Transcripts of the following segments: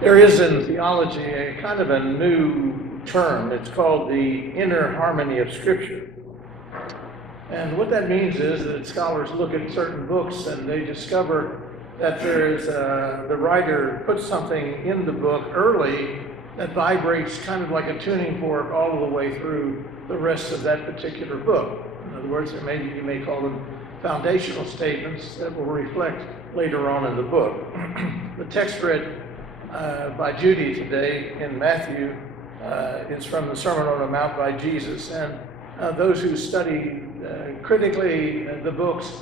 There is in theology a kind of a new term. It's called the inner harmony of Scripture. And what that means is that scholars look at certain books and they discover that the writer puts something in the book early that vibrates kind of like a tuning fork all the way through the rest of that particular book. In other words, you may call them foundational statements that will reflect later on in the book. The text read by Judy today in Matthew is from the Sermon on the Mount by Jesus. And those who study critically the books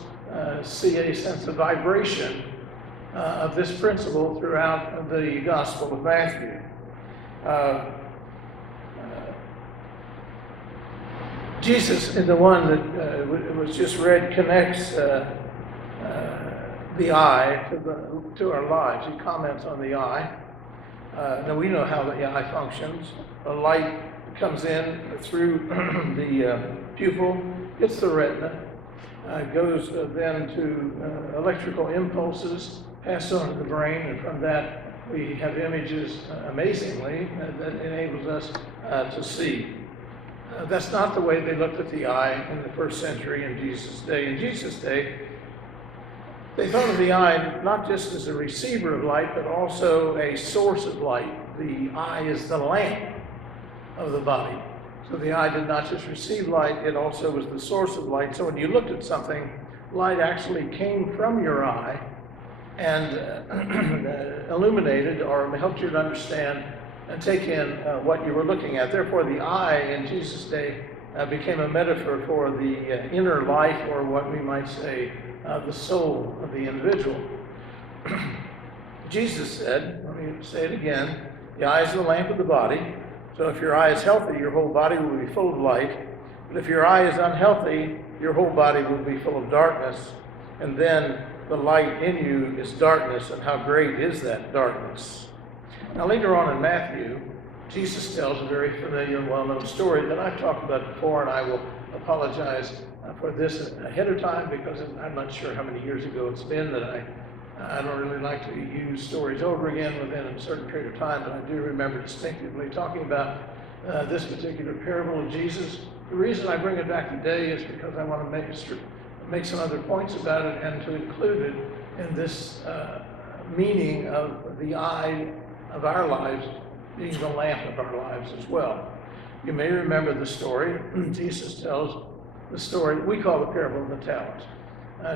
see a sense of vibration of this principle throughout the Gospel of Matthew. Jesus, in the one that was just read, connects the eye to our lives. He comments on the eye. Now we know how the eye functions. The light comes in through the pupil, hits the retina, goes then to electrical impulses, pass on to the brain, and from that we have images, amazingly, that enables us to see. That's not the way they looked at the eye in the first century in Jesus' day. In Jesus' day, they thought of the eye not just as a receiver of light, but also a source of light. The eye is the lamp of the body. So the eye did not just receive light, it also was the source of light. So when you looked at something, light actually came from your eye and illuminated or helped you to understand and take in what you were looking at. Therefore, the eye in Jesus' day became a metaphor for the inner life, or what we might say, the soul of the individual. Jesus said, let me say it again, the eye is the lamp of the body. So if your eye is healthy, your whole body will be full of light. But if your eye is unhealthy, your whole body will be full of darkness. And then the light in you is darkness, and how great is that darkness? Now later on in Matthew, Jesus tells a very familiar, well-known story that I've talked about before, and I will apologize for this ahead of time because I'm not sure how many years ago it's been that I don't really like to use stories over again within a certain period of time, but I do remember distinctively talking about this particular parable of Jesus. The reason I bring it back today is because I want to make some other points about it and to include it in this meaning of the eye of our lives being the lamp of our lives as well. You may remember the story. Jesus tells the story we call the parable of the talents.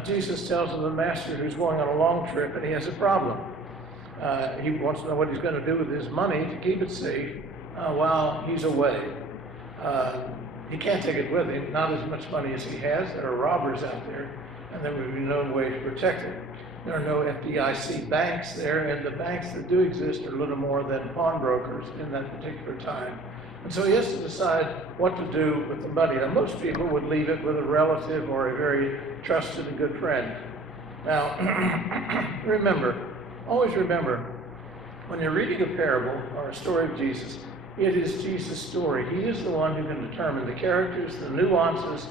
Jesus tells of the master who's going on a long trip and he has a problem. He wants to know what he's going to do with his money to keep it safe while he's away. He can't take it with him, not as much money as he has. There are robbers out there, and there would be no way to protect it. There are no FDIC banks there, and the banks that do exist are little more than pawnbrokers in that particular time. And so he has to decide what to do with the money. Now, most people would leave it with a relative or a very trusted and good friend. Now, always remember, when you're reading a parable or a story of Jesus, it is Jesus' story. He is the one who can determine the characters, the nuances,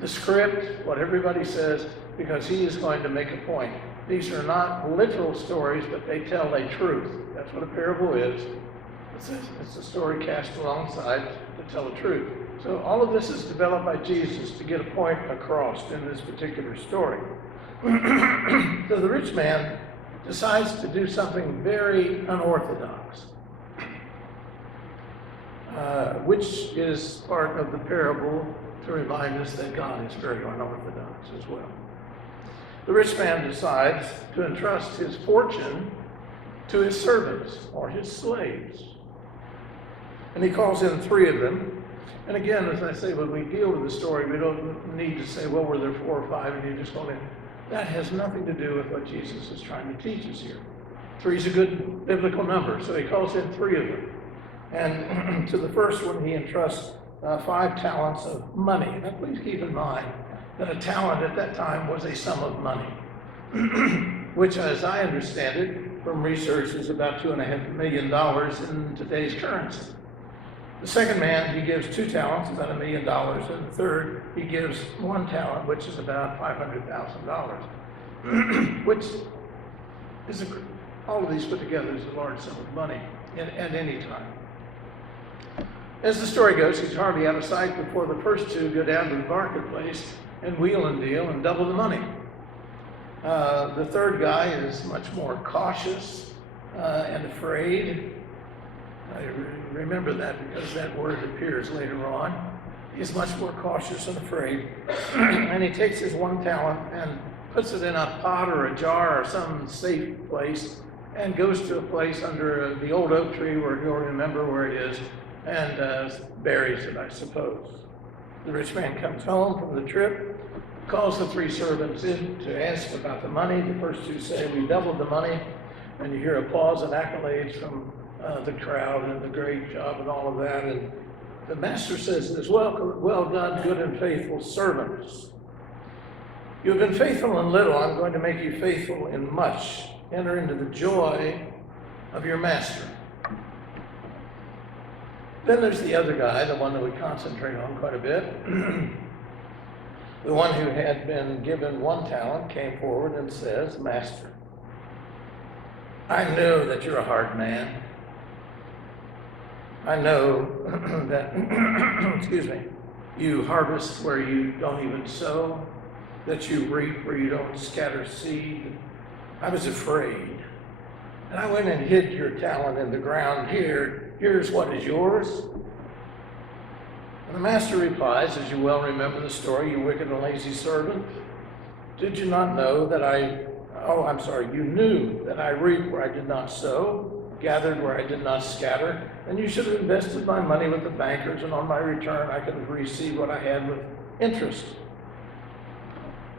the script, what everybody says, because he is going to make a point. These are not literal stories, but they tell a truth. That's what a parable is. It's a story cast alongside to tell the truth. So all of this is developed by Jesus to get a point across in this particular story. So the rich man decides to do something very unorthodox, which is part of the parable to remind us that God is very unorthodox as well. The rich man decides to entrust his fortune to his servants or his slaves. And he calls in 3 of them. And again, as I say, when we deal with the story, we don't need to say, well, were there 4 or 5, and you just go in. That has nothing to do with what Jesus is trying to teach us here. 3 is a good biblical number, so he calls in 3 of them. And to the first one, he entrusts 5 talents of money. Now, please keep in mind that a talent at that time was a sum of money, which, as I understand it from research, is about $2.5 million in today's currency. The second man, he gives 2 talents, about $1 million, and the third, he gives 1 talent, which is about $500,000, which is All of these put together is a large sum of money at any time. As the story goes, he's hardly out of sight before the first two go down to the marketplace and wheel and deal and double the money. The third guy is much more cautious and afraid. I remember that because that word appears later on. He's much more cautious and afraid. And he takes his 1 talent and puts it in a pot or a jar or some safe place and goes to a place under the old oak tree where you'll remember where it is and buries it, I suppose. The rich man comes home from the trip, calls the 3 servants in to ask about the money. The first 2 say, "We doubled the money," and you hear applause and accolades from the crowd and the great job and all of that. And the master says this, well done, good and faithful servants. You have been faithful in little, I'm going to make you faithful in much. Enter into the joy of your master. Then there's the other guy, the one that we concentrate on quite a bit. The one who had been given 1 talent came forward and says, "Master, I know that you're a hard man. I know that, you harvest where you don't even sow, that you reap where you don't scatter seed. I was afraid, and I went and hid your talent in the ground. Here's what is yours." And the master replies, as you well remember the story, "You wicked and lazy servant, did you not know that you knew that I reap where I did not sow, gathered where I did not scatter, and you should have invested my money with the bankers, and on my return I could have received what I had with interest."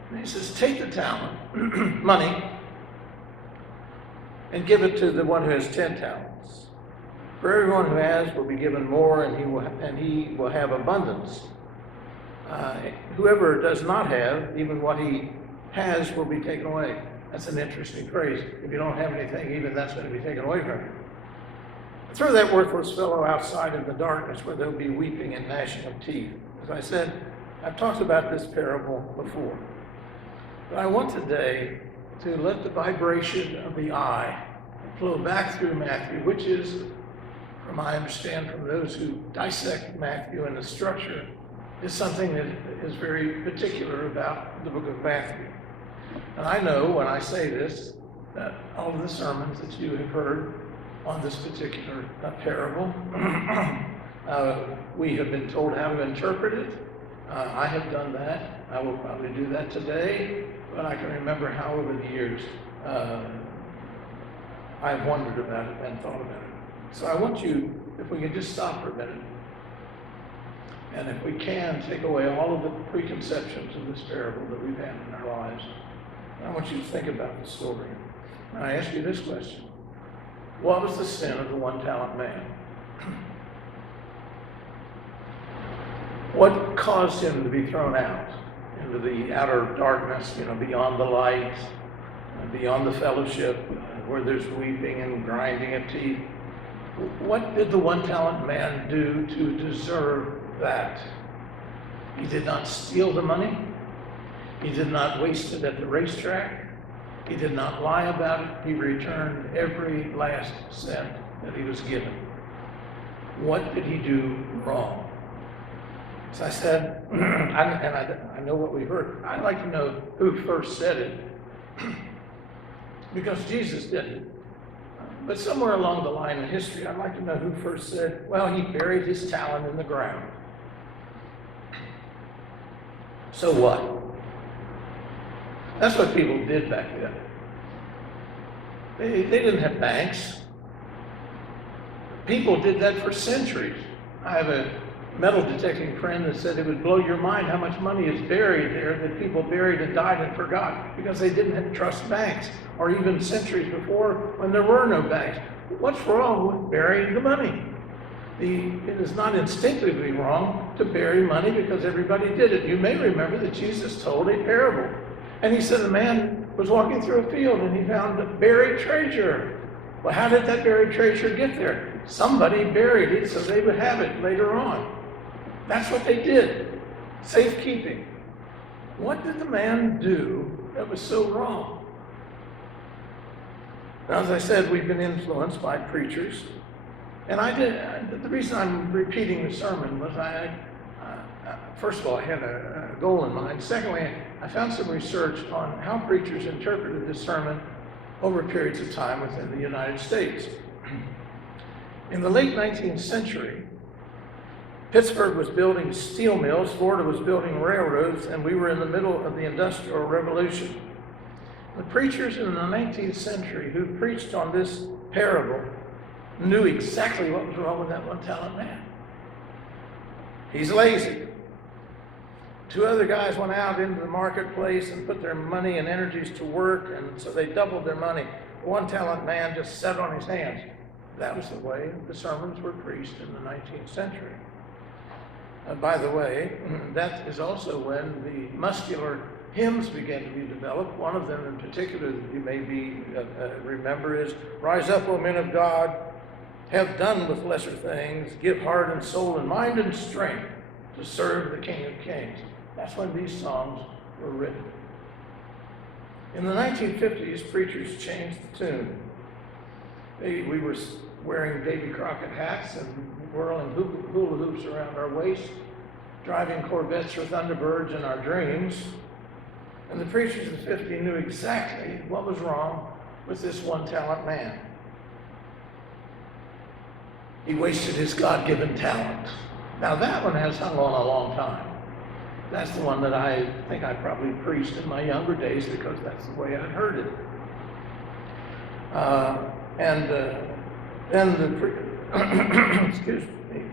And he says, "Take the talent, money, and give it to the one who has 10 talents. For everyone who has will be given more, and he will have abundance. Whoever does not have, even what he has will be taken away." That's an interesting phrase. If you don't have anything, even that's going to be taken away from you. "Throw that worthless fellow outside in the darkness where there'll be weeping and gnashing of teeth." As I said, I've talked about this parable before. But I want today to let the vibration of the eye flow back through Matthew, which is, from I understand from those who dissect Matthew and the structure, is something that is very particular about the book of Matthew. And I know when I say this, that all of the sermons that you have heard on this particular parable, we have been told how to interpret it. I have done that. I will probably do that today, but I can remember how over the years I've wondered about it and thought about it. So I want you, if we can just stop for a minute, and if we can take away all of the preconceptions of this parable that we've had in our lives, I want you to think about the story. And I ask you this question: what was the sin of the 1 talent man? What caused him to be thrown out into the outer darkness, beyond the light, beyond the fellowship, where there's weeping and grinding of teeth? What did the 1 talent man do to deserve that? He did not steal the money. He did not waste it at the racetrack. He did not lie about it. He returned every last cent that he was given. What did he do wrong? As I said, I know what we heard. I'd like to know who first said it, because Jesus didn't. But somewhere along the line in history, I'd like to know who first said, well, he buried his talent in the ground. So what? That's what people did back then. They didn't have banks. People did that for centuries. I have a metal detecting friend that said it would blow your mind how much money is buried there that people buried and died and forgot because they didn't trust banks, or even centuries before when there were no banks. What's wrong with burying the money? It is not instinctively wrong to bury money because everybody did it. You may remember that Jesus told a parable. And he said a man was walking through a field and he found a buried treasure. Well, how did that buried treasure get there? Somebody buried it so they would have it later on. That's what they did. Safekeeping. What did the man do that was so wrong? Now, as I said, we've been influenced by preachers. And the reason I'm repeating the sermon was first of all, I had a goal in mind. Secondly, I found some research on how preachers interpreted this sermon over periods of time within the United States. In the late 19th century, Pittsburgh was building steel mills, Florida was building railroads, and we were in the middle of the Industrial Revolution. The preachers in the 19th century who preached on this parable knew exactly what was wrong with that one-talent man. He's lazy. Two other guys went out into the marketplace and put their money and energies to work, and so they doubled their money. The one-talent man just sat on his hands. That was the way the sermons were preached in the 19th century. By the way, that is also when the muscular hymns began to be developed. One of them in particular that you may remember is, "Rise up, O men of God, have done with lesser things, give heart and soul and mind and strength to serve the King of Kings." That's when these songs were written. In the 1950s, preachers changed the tune. We were wearing Davy Crockett hats and whirling hula hoops around our waist, driving Corvettes or Thunderbirds in our dreams. And the preachers of the 50s knew exactly what was wrong with this one-talent man. He wasted his God-given talent. Now that one has hung on a long time. That's the one that I think I probably preached in my younger days because that's the way I'd heard it. Excuse me.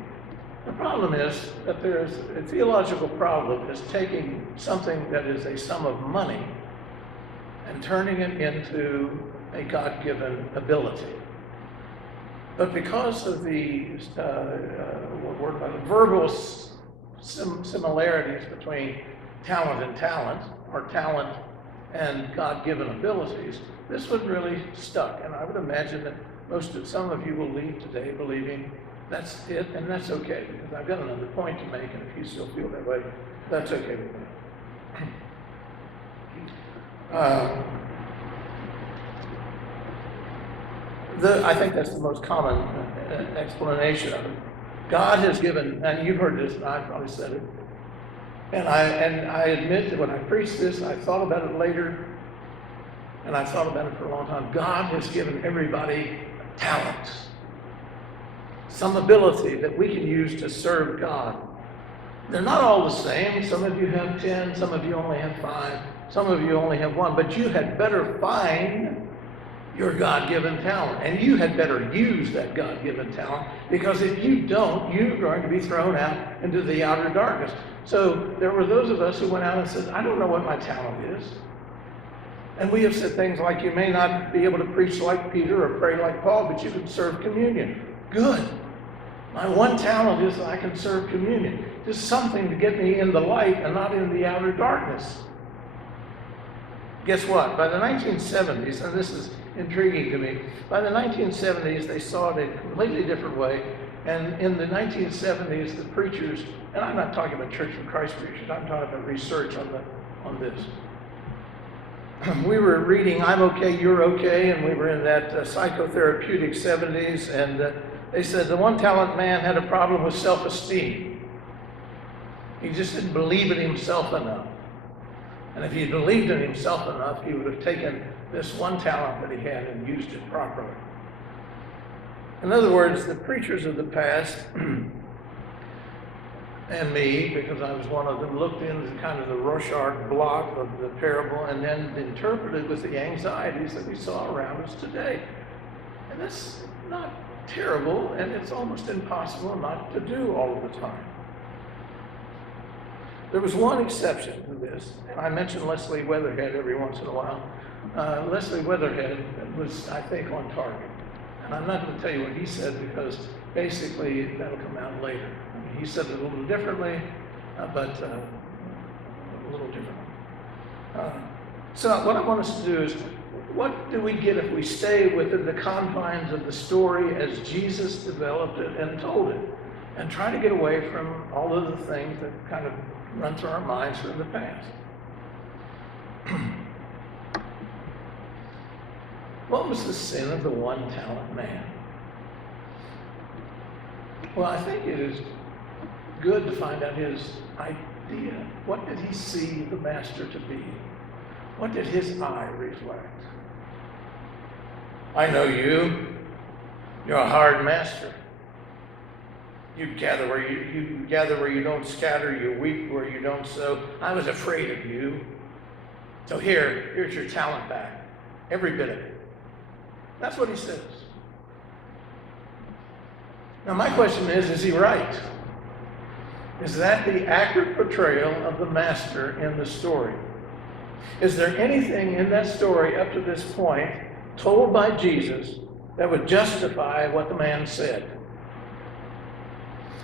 The problem is that there's a theological problem is taking something that is a sum of money and turning it into a God-given ability. But because of the verbal similarities between talent and talent, or talent and God-given abilities, this one really stuck. And I would imagine that some of you will leave today believing that's it, and that's okay, because I've got another point to make, and if you still feel that way, that's okay with me. I think that's the most common explanation of it. God has given, and you've heard this, and I've probably said it, and I admit that when I preached this, I thought about it later, and I've thought about it for a long time. God has given everybody talent, some ability that we can use to serve God. They're not all the same. Some of you have 10, some of you only have 5, some of you only have 1, but you had better find your God-given talent, and you had better use that God-given talent, because if you don't, you're going to be thrown out into the outer darkness. So there were those of us who went out and said, I don't know what my talent is. And we have said things like, you may not be able to preach like Peter or pray like Paul, but you can serve communion. Good. My one talent is that I can serve communion. Just something to get me in the light and not in the outer darkness. Guess what? By the 1970s, and this is intriguing to me, by the 1970s they saw it a completely different way. And in the 1970s, the preachers, and I'm not talking about Church of Christ preachers, I'm talking about research on this. We were reading I'm Okay, You're Okay, and we were in that psychotherapeutic 70s, and they said the one-talent man had a problem with self-esteem. He just didn't believe in himself enough. And if he believed in himself enough, he would have taken this one talent that he had and used it properly. In other words, the preachers of the past, and me, because I was one of them, looked into kind of the Rorschach block of the parable and then interpreted with the anxieties that we saw around us today. And that's not terrible, and it's almost impossible not to do all of the time. There was one exception to this. I mention Leslie Weatherhead every once in a while. Leslie Weatherhead was, I think, on target. And I'm not going to tell you what he said, because basically that'll come out later. I mean, he said it a little differently, but a little differently. So what I want us to do is, what do we get if we stay within the confines of the story as Jesus developed it and told it, and try to get away from all of the things that kind of run through our minds from the past? What was the sin of the one-talent man? Well, I think it is good to find out his idea. What did he see the master to be? What did his eye reflect? I know you. You're a hard master. You gather where you don't scatter. You weep where you don't sow. I was afraid of you. So here's your talent back. Every bit of it. That's what he says. Now my question is he right? Is that the accurate portrayal of the master in the story? Is there anything in that story up to this point told by Jesus that would justify what the man said?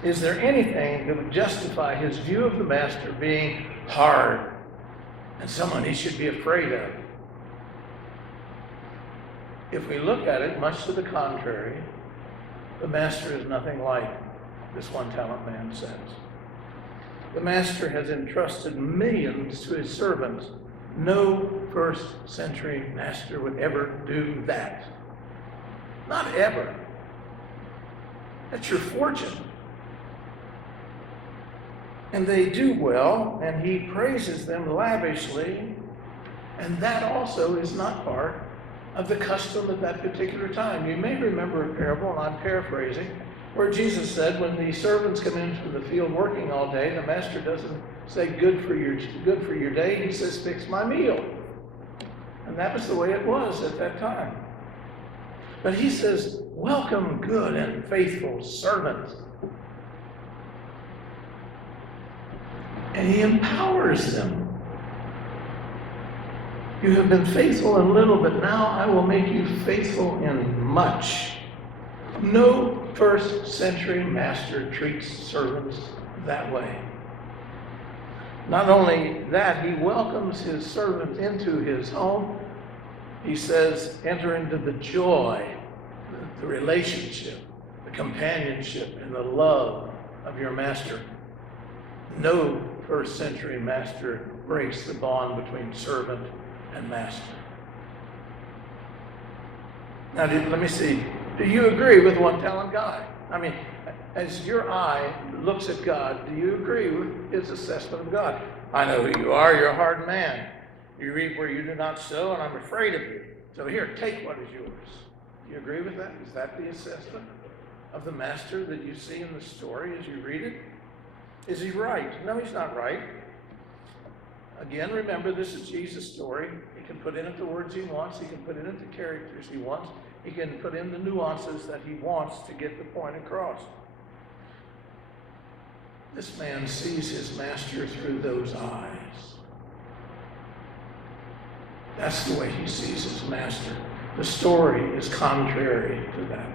Is there anything that would justify his view of the master being hard and someone he should be afraid of? If we look at it, much to the contrary, the master is nothing like this one-talent man says. The master has entrusted millions to his servants. No first-century master would ever do that. Not ever. That's your fortune. And they do well, and he praises them lavishly, and that also is not part of the custom at that particular time. You may remember a parable, and I'm paraphrasing, where Jesus said when the servants come into the field working all day, the master doesn't say good for your day, he says fix my meal. And that was the way it was at that time. But he says, welcome good and faithful servant. And he empowers them. You have been faithful in little, but now I will make you faithful in much. No first-century master treats servants that way. Not only that, he welcomes his servants into his home. He says, enter into the joy, the relationship, the companionship, and the love of your master. No first-century master breaks the bond between servant and master. Now, let me see. Do you agree with one-talent guy? I mean, as your eye looks at God, do you agree with his assessment of God? I know who you are. You're a hard man. You reap where you do not sow, and I'm afraid of you. So here, take what is yours. Do you agree with that? Is that the assessment of the master that you see in the story as you read it? Is he right? No, he's not right. Again, remember, this is Jesus' story. He can put in it the words he wants. He can put in it the characters he wants. He can put in the nuances that he wants to get the point across. This man sees his master through those eyes. That's the way he sees his master. The story is contrary to that.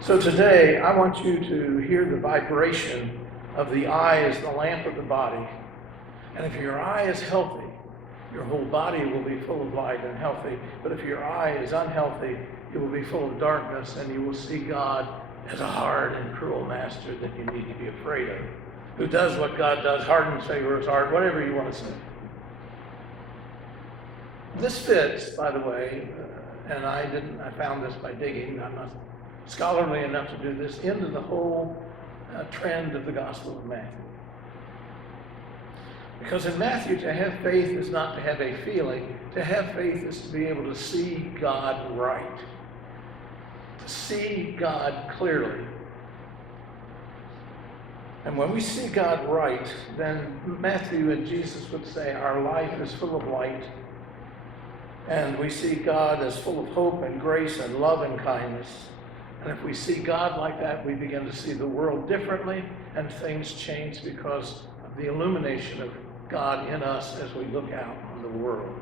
So today, I want you to hear the vibration of the eye as the lamp of the body. And if your eye is healthy, your whole body will be full of light and healthy. But if your eye is unhealthy, it will be full of darkness, and you will see God as a hard and cruel master that you need to be afraid of, who does what God does, hardens favors heart, whatever you want to say. This fits, by the way, and I found this by digging. I'm not scholarly enough to do this, into the whole trend of the Gospel of Matthew. Because in Matthew, to have faith is not to have a feeling. To have faith is to be able to see God right. To see God clearly. And when we see God right, then Matthew and Jesus would say our life is full of light. And we see God as full of hope and grace and love and kindness. And if we see God like that, we begin to see the world differently, and things change because of the illumination of God in us as we look out on the world.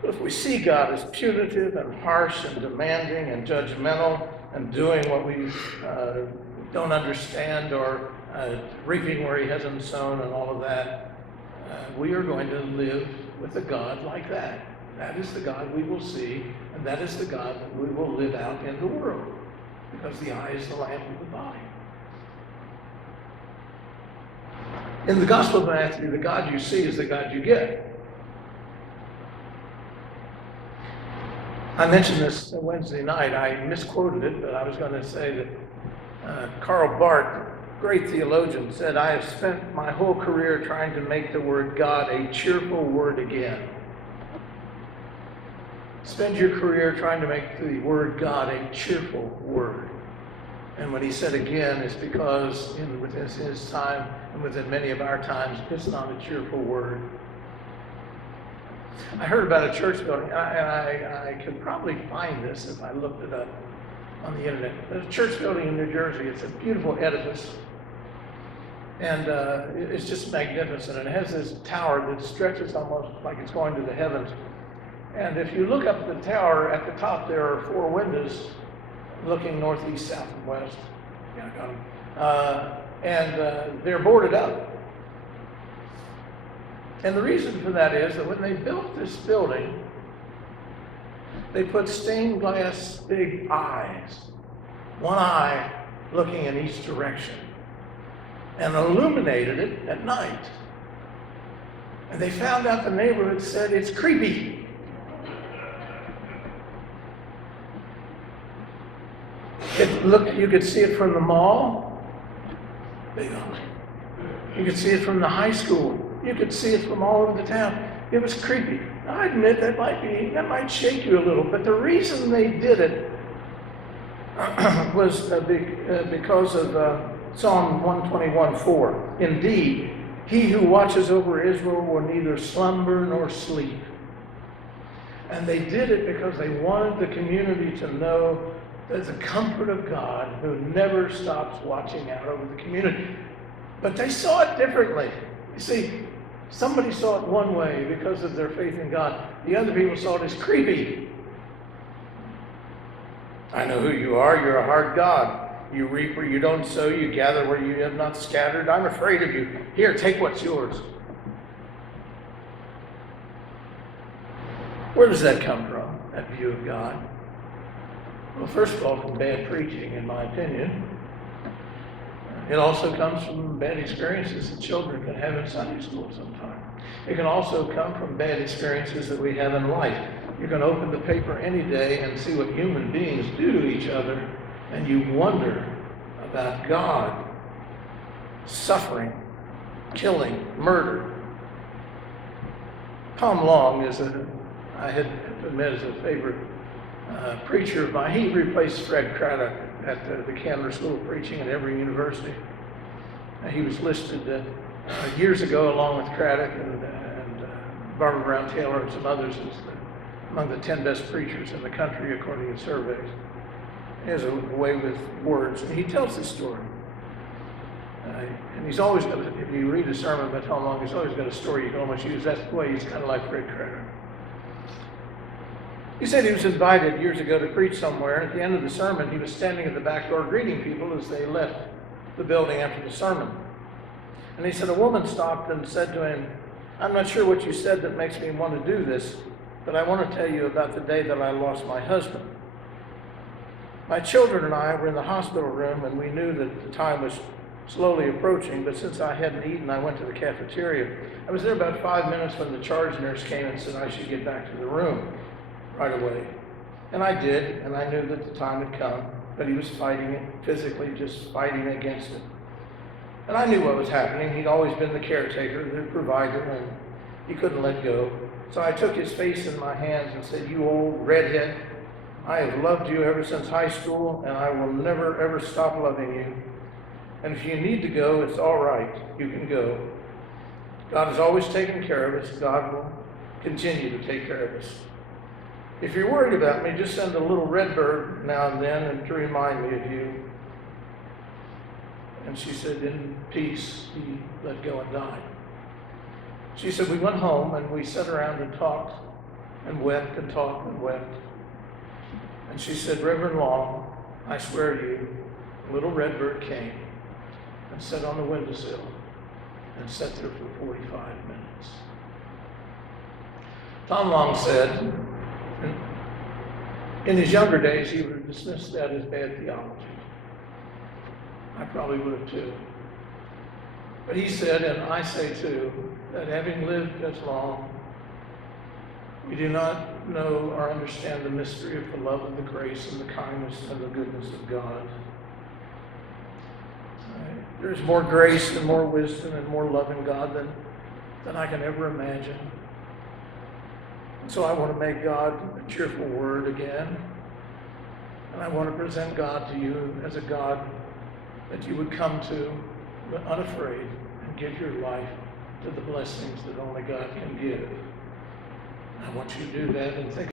But if we see God as punitive and harsh and demanding and judgmental and doing what we don't understand, or reaping where he hasn't sown and all of that, we are going to live with a God like that. That is the God we will see, and that is the God that we will live out in the world, because the eye is the lamp of the body. In the Gospel of Matthew, the God you see is the God you get. I mentioned this Wednesday night. I misquoted it, but I was going to say that Karl Barth, great theologian, said, "I have spent my whole career trying to make the word God a cheerful word again." Spend your career trying to make the word God a cheerful word. And when he said again, it's because within his time and within many of our times, it's not a cheerful word. I heard about a church building, and I could probably find this if I looked it up on the internet. There's a church building in New Jersey. It's a beautiful edifice, and it's just magnificent. And it has this tower that stretches almost like it's going to the heavens. And if you look up at the tower, at the top there are 4 windows looking northeast, south, and west. Yeah, I got them. And they're boarded up. And the reason for that is that when they built this building, they put stained glass big eyes, one eye looking in each direction, and illuminated it at night. And they found out the neighborhood said it's creepy. You could see it from the mall, big eye. You could see it from the high school. You could see it from all over the town. It was creepy. I admit that might shake you a little, but the reason they did it was because of Psalm 121:4. Indeed, he who watches over Israel will neither slumber nor sleep. And they did it because they wanted the community to know there's a comfort of God who never stops watching out over the community. But they saw it differently. You see, somebody saw it one way because of their faith in God. The other people saw it as creepy. I know who you are. You're a hard God. You reap where you don't sow. You gather where you have not scattered. I'm afraid of you. Here, take what's yours. Where does that come from, that view of God? Well, first of all, from bad preaching, in my opinion. It also comes from bad experiences that children can have in Sunday school sometimes. It can also come from bad experiences that we have in life. You can open the paper any day and see what human beings do to each other, and you wonder about God suffering, killing, murder. Tom Long I had to admit, is a favorite preacher of mine. He replaced Fred Craddock at the Candler School of Preaching at every university. He was listed years ago along with Craddock and Barbara Brown Taylor and some others as among the 10 best preachers in the country according to surveys. He has a way with words, and he tells this story. And he's always got, if you read a sermon by Tom Long, he's always got a story you can almost use. That's the way he's kind of like Fred Craddock. He said he was invited years ago to preach somewhere, and at the end of the sermon, he was standing at the back door greeting people as they left the building after the sermon. And he said a woman stopped and said to him, "I'm not sure what you said that makes me want to do this, but I want to tell you about the day that I lost my husband. My children and I were in the hospital room, and we knew that the time was slowly approaching, but since I hadn't eaten, I went to the cafeteria. I was there about 5 minutes when the charge nurse came and said I should get back to the room right away. And I did, and I knew that the time had come, but he was fighting it, physically just fighting against it. And I knew what was happening. He'd always been the caretaker, the provider, and he couldn't let go. So I took his face in my hands and said, 'You old redhead, I have loved you ever since high school, and I will never, ever stop loving you. And if you need to go, it's all right. You can go. God has always taken care of us. God will continue to take care of us. If you're worried about me, just send a little red bird now and then and to remind me of you.' And she said, in peace, he let go and died. She said, we went home and we sat around and talked and wept and talked and wept. And she said, Reverend Long, I swear to you, a little red bird came and sat on the windowsill and sat there for 45 minutes. Tom Long said, in his younger days, he would have dismissed that as bad theology. I probably would have too. But he said, and I say too, that having lived as long, we do not know or understand the mystery of the love and the grace and the kindness and the goodness of God. There's more grace and more wisdom and more love in God than I can ever imagine. So I want to make God a cheerful word again. And I want to present God to you as a God that you would come to, but unafraid, and give your life to the blessings that only God can give. I want you to do that and think